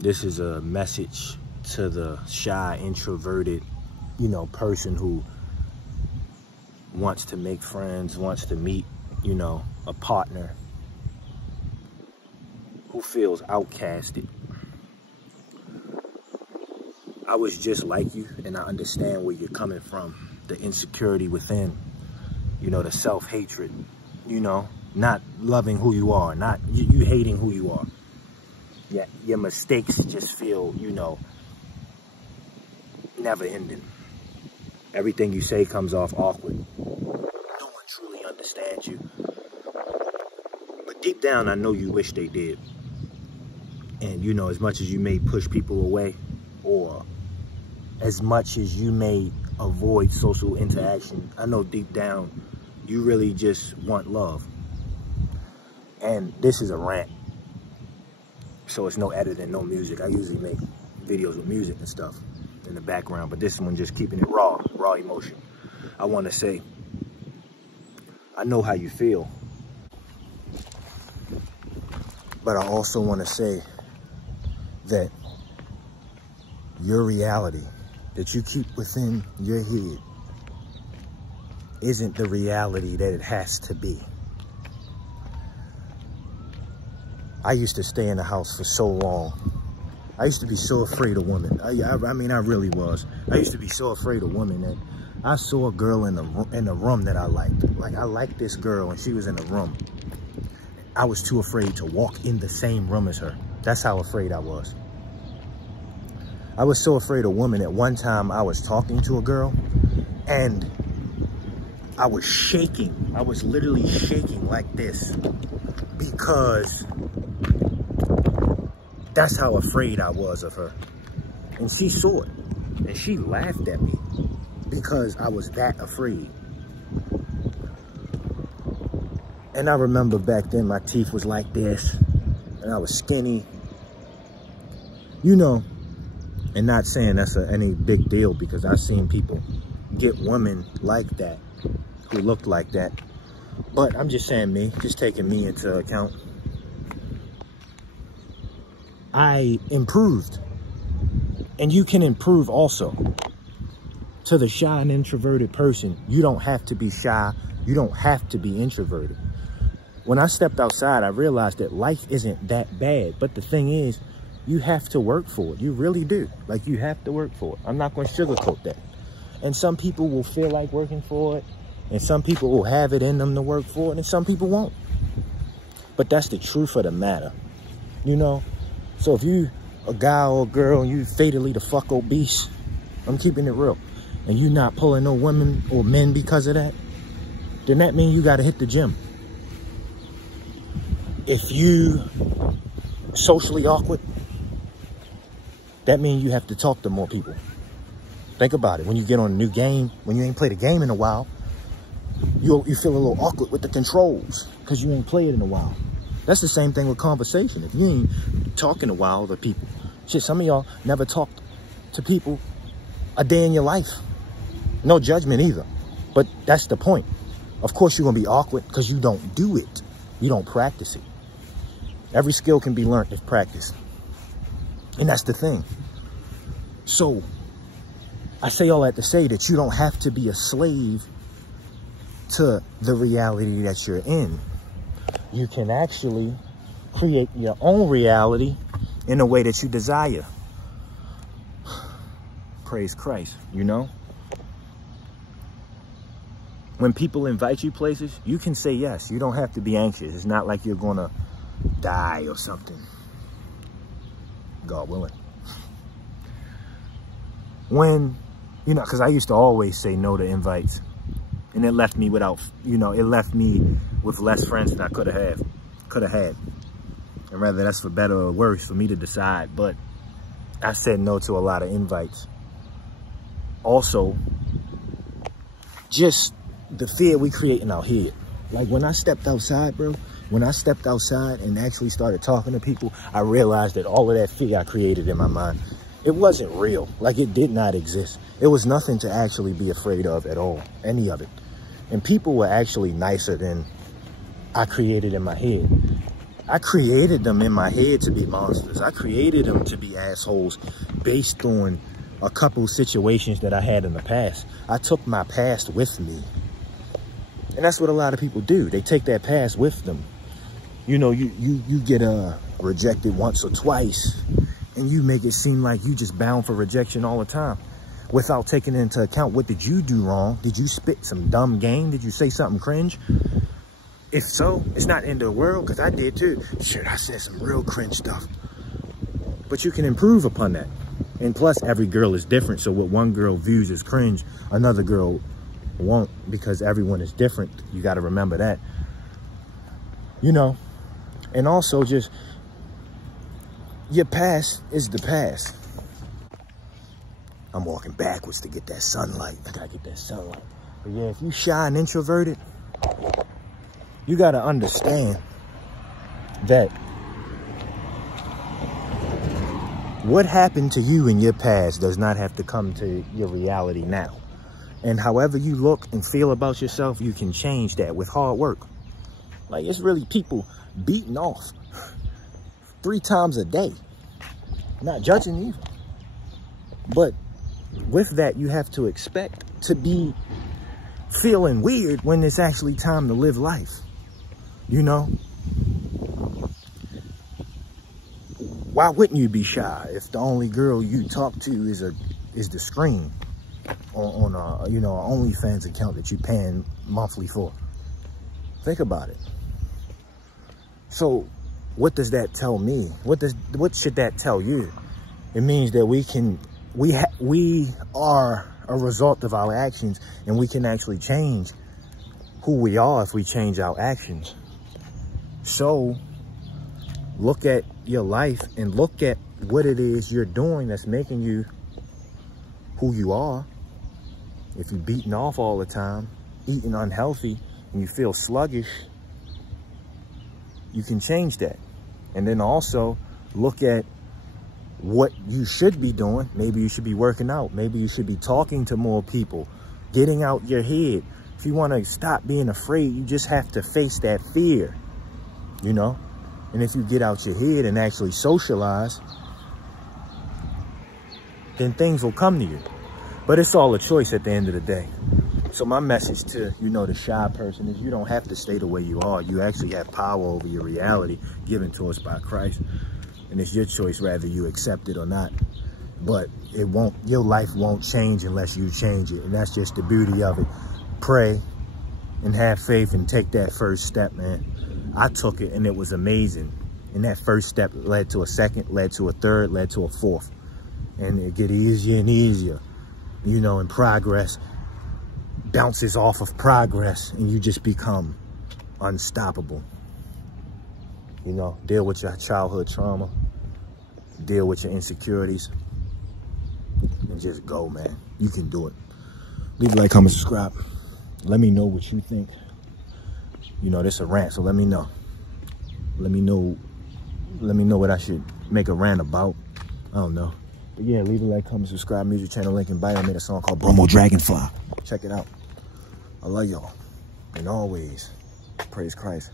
This is a message to the shy, introverted, you know, person who wants to make friends, wants to meet, you know, a partner, who feels outcasted. I was just like you, and I understand where you're coming from. The insecurity within, you know, the self-hatred, you know, not loving who you are, not you hating who you are. Yeah, your mistakes just feel, you know, never ending. Everything you say comes off awkward. No one truly understands you. But deep down, I know you wish they did. And, you know, as much as you may push people away, or as much as you may avoid social interaction, I know deep down, you really just want love. And this is a rant. So it's no editing, no music. I usually make videos with music and stuff in the background, but this one just keeping it raw emotion. I want to say, I know how you feel, but I also want to say that your reality that you keep within your head isn't the reality that it has to be. I used to stay in the house for so long. I used to be so afraid of women. I mean, I really was. I used to be so afraid of women that I saw a girl in the room that I liked. Like, I liked this girl and she was in the room. I was too afraid to walk in the same room as her. That's how afraid I was. I was so afraid of women at one time I was talking to a girl and I was shaking. I was literally shaking like this because that's how afraid I was of her. And she saw it and she laughed at me because I was that afraid. And I remember back then my teeth was like this and I was skinny, you know, and not saying that's any big deal because I've seen people get women like that who looked like that. But I'm just saying me, just taking me into account. I improved, and you can improve also. To the shy and introverted person, you don't have to be shy. You don't have to be introverted. When I stepped outside, I realized that life isn't that bad. But the thing is, you have to work for it. You really do. Like, you have to work for it. I'm not going to sugarcoat that. And some people will feel like working for it, and some people will have it in them to work for it, and some people won't. But that's the truth of the matter, you know? So if you a guy or a girl and you fatally the fuck obese, I'm keeping it real, and you not pulling no women or men because of that, then that means you got to hit the gym. If you socially awkward, that means you have to talk to more people. Think about it. When you get on a new game, when you ain't played a game in a while, you feel a little awkward with the controls because you ain't played it in a while. That's the same thing with conversation. If you ain't talking a while to people, shit, some of y'all never talked to people a day in your life. No judgment either, but that's the point. Of course you're gonna be awkward because you don't do it. You don't practice it. Every skill can be learned if practiced. And that's the thing. So I say all that to say that you don't have to be a slave to the reality that you're in. You can actually create your own reality in the way that you desire. Praise Christ, you know? When people invite you places, you can say yes. You don't have to be anxious. It's not like you're gonna die or something. God willing. When, you know, because I used to always say no to invites. And it left me without, you know, it left me with less friends than I could have had. And rather that's for better or worse for me to decide. But I said no to a lot of invites. Also, just the fear we create in our head. Like when I stepped outside, bro, when I stepped outside and actually started talking to people, I realized that all of that fear I created in my mind, it wasn't real. Like, it did not exist. It was nothing to actually be afraid of at all, any of it. And people were actually nicer than I created in my head. I created them in my head to be monsters. I created them to be assholes based on a couple situations that I had in the past. I took my past with me. And that's what a lot of people do. They take that past with them. You know, you get rejected once or twice, and you make it seem like you just bound for rejection all the time without taking into account, what did you do wrong? Did you spit some dumb game? Did you say something cringe? If so, it's not the end of the world, because I did too. Shit, I said some real cringe stuff. But you can improve upon that. And plus, every girl is different. So what one girl views as cringe, another girl won't, because everyone is different. You got to remember that. You know, and also just, your past is the past. I'm walking backwards to get that sunlight. I got to get that sunlight. But yeah, if you shy and introverted, you got to understand that what happened to you in your past does not have to come to your reality now. And however you look and feel about yourself, you can change that with hard work. Like, it's really people beating off 3 times a day. Not judging either. But with that, you have to expect to be feeling weird when it's actually time to live life. You know? Why wouldn't you be shy if the only girl you talk to is the screen on a, you know, an OnlyFans account that you're paying monthly for? Think about it. So what does that tell me? What should that tell you? It means that we are a result of our actions, and we can actually change who we are if we change our actions. So look at your life and look at what it is you're doing that's making you who you are. If you're beating off all the time, eating unhealthy, and you feel sluggish, you can change that. And then also look at what you should be doing. Maybe you should be working out. Maybe you should be talking to more people, getting out your head. If you want to stop being afraid, you just have to face that fear, you know? And if you get out your head and actually socialize, then things will come to you. But it's all a choice at the end of the day. So my message to, you know, the shy person is, you don't have to stay the way you are. You actually have power over your reality given to us by Christ. And it's your choice whether you accept it or not. But it won't, your life won't change unless you change it. And that's just the beauty of it. Pray and have faith and take that first step, man. I took it and it was amazing. And that first step led to a second, led to a third, led to a fourth. And it get easier and easier, you know, and progress bounces off of progress, and you just become unstoppable. You know, deal with your childhood trauma, deal with your insecurities, and just go, man. You can do it. Leave a like, comment, subscribe. Let me know what you think. You know, this is a rant, so let me know. Let me know what I should make a rant about. I don't know. But yeah, leave a like, comment, subscribe. Music channel link in bio. I made a song called Bromo Dragonfly. Check it out. I love y'all. And always, praise Christ.